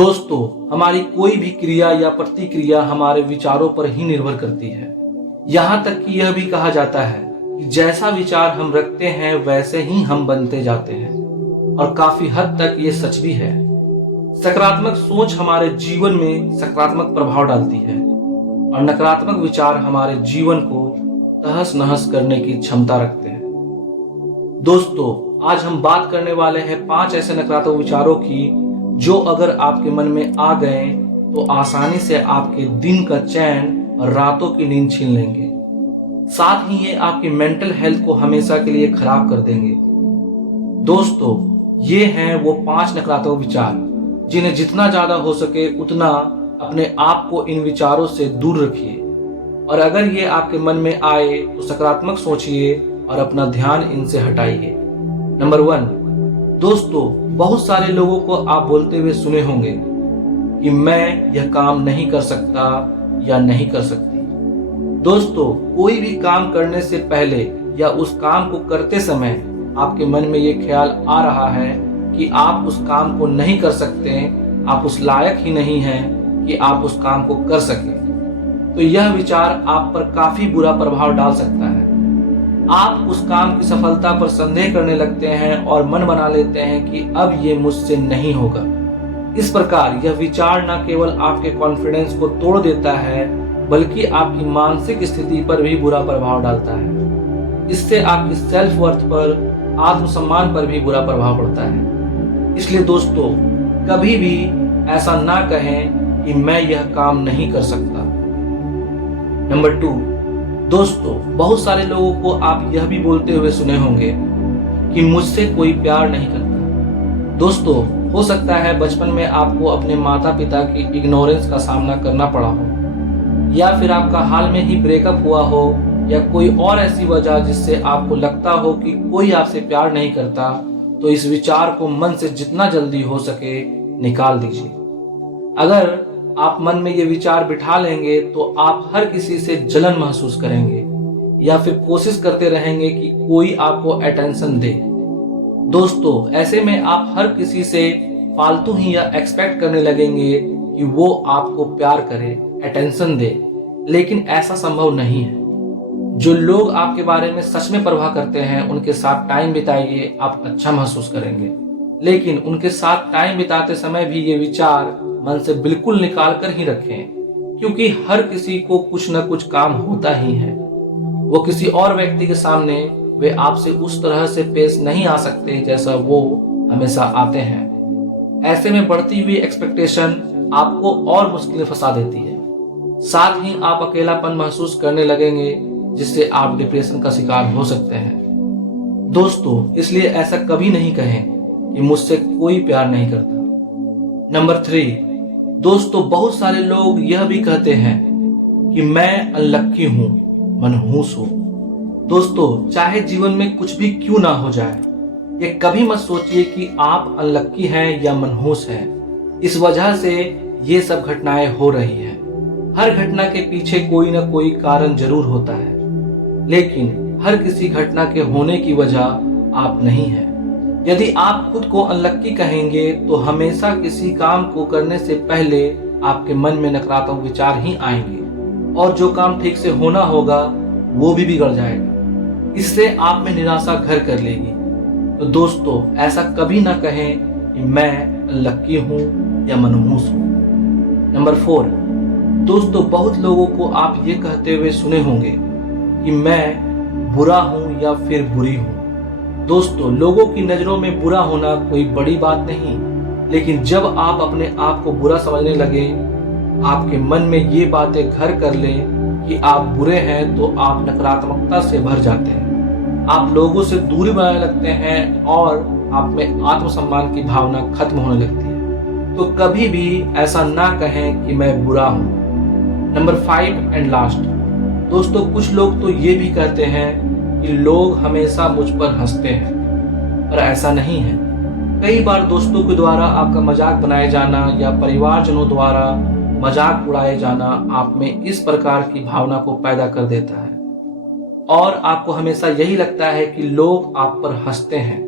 दोस्तों, हमारी कोई भी क्रिया या प्रतिक्रिया हमारे विचारों पर ही निर्भर करती है। यहाँ तक कि यह भी कहा जाता है कि जैसा विचार हम रखते हैं वैसे ही हम बनते जाते हैं, और काफी हद तक ये सच भी है। सकारात्मक सोच हमारे जीवन में सकारात्मक प्रभाव डालती है और नकारात्मक विचार हमारे जीवन को तहस नहस करने की क्षमता रखते हैं। दोस्तों, आज हम बात करने वाले हैं 5 ऐसे नकारात्मक विचारों की जो अगर आपके मन में आ गए तो आसानी से आपके दिन का चैन और रातों की नींद छीन लेंगे। साथ ही ये आपकी मेंटल हेल्थ को हमेशा के लिए खराब कर देंगे। दोस्तों, ये हैं वो 5 नकारात्मक विचार जिन्हें जितना ज्यादा हो सके उतना अपने आप को इन विचारों से दूर रखिए, और अगर ये आपके मन में आए तो सकारात्मक सोचिए और अपना ध्यान इनसे हटाइए। नंबर 1, दोस्तों, बहुत सारे लोगों को आप बोलते हुए सुने होंगे कि मैं यह काम नहीं कर सकता या नहीं कर सकती। दोस्तों, कोई भी काम करने से पहले या उस काम को करते समय आपके मन में यह ख्याल आ रहा है कि आप उस काम को नहीं कर सकते, आप उस लायक ही नहीं हैं कि आप उस काम को कर सकें, तो यह विचार आप पर काफी बुरा प्रभाव डाल सकता है। आप उस काम की सफलता पर संदेह करने लगते हैं और मन बना लेते हैं कि अब ये मुझसे नहीं होगा। इस प्रकार यह विचार न केवल आपके कॉन्फिडेंस को तोड़ देता है बल्कि आपकी मानसिक स्थिति पर भी बुरा प्रभाव डालता है। इससे आपकी सेल्फ वर्थ पर, आत्मसम्मान पर भी बुरा प्रभाव पड़ता है। इसलिए दोस्तों, कभी भी ऐसा ना कहें कि मैं यह काम नहीं कर सकता। नंबर 2, दोस्तों, बहुत सारे लोगों को आप यह भी बोलते हुए सुने होंगे कि मुझसे कोई प्यार नहीं करता। दोस्तों, हो सकता है बचपन में आपको अपने माता पिता की इग्नोरेंस का सामना करना पड़ा हो, या फिर आपका हाल में ही ब्रेकअप हुआ हो, या कोई और ऐसी वजह जिससे आपको लगता हो कि कोई आपसे प्यार नहीं करता। तो इस विचार को मन से जितना जल्दी हो सके निकाल दीजिए। अगर आप मन में ये विचार बिठा लेंगे तो आप हर किसी से जलन महसूस करेंगे या फिर कोशिश करते रहेंगे कि कोई आपको अटेंशन दे। दोस्तों, ऐसे में आप हर किसी से फालतू ही या एक्सपेक्ट करने लगेंगे कि वो आपको प्यार करे, अटेंशन दे, लेकिन ऐसा संभव नहीं है। जो लोग आपके बारे में सच में परवाह करते हैं उनके साथ टाइम बिताइए, आप अच्छा महसूस करेंगे, लेकिन उनके साथ टाइम बिताते समय भी ये विचार मन से बिल्कुल निकाल कर ही रखें, क्योंकि हर किसी को कुछ न कुछ काम होता ही है। वो किसी और व्यक्ति के सामने वे आपसे उस तरह से पेश नहीं आ सकते जैसा वो हमेशा आते हैं। ऐसे में बढ़ती हुई एक्सपेक्टेशन आपको और मुश्किल में फंसा देती है। साथ ही आप अकेलापन महसूस करने लगेंगे जिससे आप डिप्रेशन का शिकार हो सकते हैं। दोस्तों, इसलिए ऐसा कभी नहीं कहें कि मुझसे कोई प्यार नहीं करता। नंबर 3, दोस्तों, बहुत सारे लोग यह भी कहते हैं कि मैं अनलक्की हूं, मनहूस हूं। दोस्तों, चाहे जीवन में कुछ भी क्यों ना हो जाए, ये कभी मत सोचिए कि आप अनलक्की हैं या मनहूस हैं। इस वजह से ये सब घटनाएं हो रही हैं। हर घटना के पीछे कोई ना कोई कारण जरूर होता है, लेकिन हर किसी घटना के होने की वजह आप नहीं हैं। यदि आप खुद को अनलक्की कहेंगे तो हमेशा किसी काम को करने से पहले आपके मन में नकारात्मक विचार ही आएंगे, और जो काम ठीक से होना होगा वो भी बिगड़ जाएगा। इससे आप में निराशा घर कर लेगी। तो दोस्तों, ऐसा कभी ना कहें कि मैं अनलक्की हूं या मनहूस हूं। नंबर 4, दोस्तों, बहुत लोगों को आप ये कहते हुए सुने होंगे कि मैं बुरा हूं या फिर बुरी हूं। दोस्तों, लोगों की नजरों में बुरा होना कोई बड़ी बात नहीं, लेकिन जब आप अपने आप को बुरा समझने लगे, आपके मन में ये बातें घर कर लें कि आप बुरे हैं, तो आप नकारात्मकता से भर जाते हैं। आप लोगों से दूरी बनाने लगते हैं और आप में आत्मसम्मान की भावना खत्म होने लगती है। तो कभी भी ऐसा ना कहें कि मैं बुरा हूं। नंबर 5 एंड लास्ट, दोस्तों, कुछ लोग तो ये भी कहते हैं कि लोग हमेशा मुझ पर हंसते हैं, पर ऐसा नहीं है। कई बार दोस्तों के द्वारा आपका मजाक बनाए जाना या परिवारजनों द्वारा मजाक उड़ाए जाना आप में इस प्रकार की भावना को पैदा कर देता है, और आपको हमेशा यही लगता है कि लोग आप पर हंसते हैं।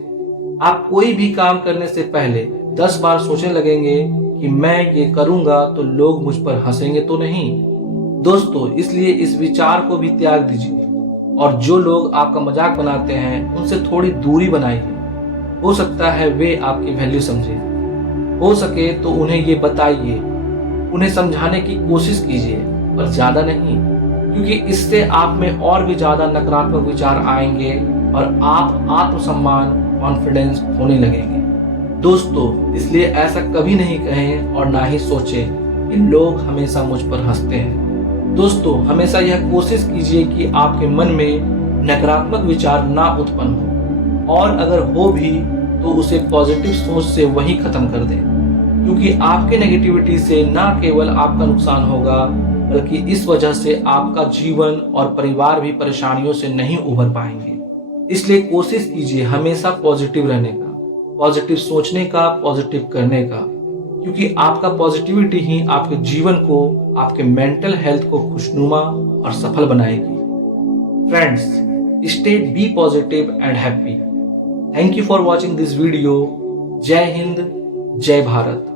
आप कोई भी काम करने से पहले 10 बार सोचने लगेंगे कि मैं ये करूंगा तो लोग मुझ पर हंसेंगे तो नहीं। दोस्तों, इसलिए इस विचार को भी त्याग दीजिए और जो लोग आपका मजाक बनाते हैं उनसे थोड़ी दूरी बनाइए। हो सकता है वे आपकी वैल्यू समझे, हो सके तो उन्हें ये बताइए, उन्हें समझाने की कोशिश कीजिए, पर ज्यादा नहीं, क्योंकि इससे आप में और भी ज्यादा नकारात्मक विचार आएंगे और आप आत्मसम्मान, कॉन्फिडेंस खोने लगेंगे। दोस्तों, इसलिए ऐसा कभी नहीं कहें और ना ही सोचें कि लोग हमेशा मुझ पर हंसते हैं। दोस्तों, हमेशा यह कोशिश कीजिए कि आपके मन में नकारात्मक विचार ना उत्पन्न हो, और अगर हो भी तो उसे पॉजिटिव सोच से वही खत्म कर दें, क्योंकि आपके नेगेटिविटी से ना केवल आपका नुकसान होगा, बल्कि इस वजह से आपका जीवन और परिवार भी परेशानियों से नहीं उभर पाएंगे। इसलिए कोशिश कीजिए हमेशा पॉजिटिव रहने का, पॉजिटिव सोचने का, पॉजिटिव करने का, क्योंकि आपका पॉजिटिविटी ही आपके जीवन को, आपके मेंटल हेल्थ को खुशनुमा और सफल बनाएगी। Friends, stay be positive and happy. Thank you for watching this video. जय हिंद, जय भारत।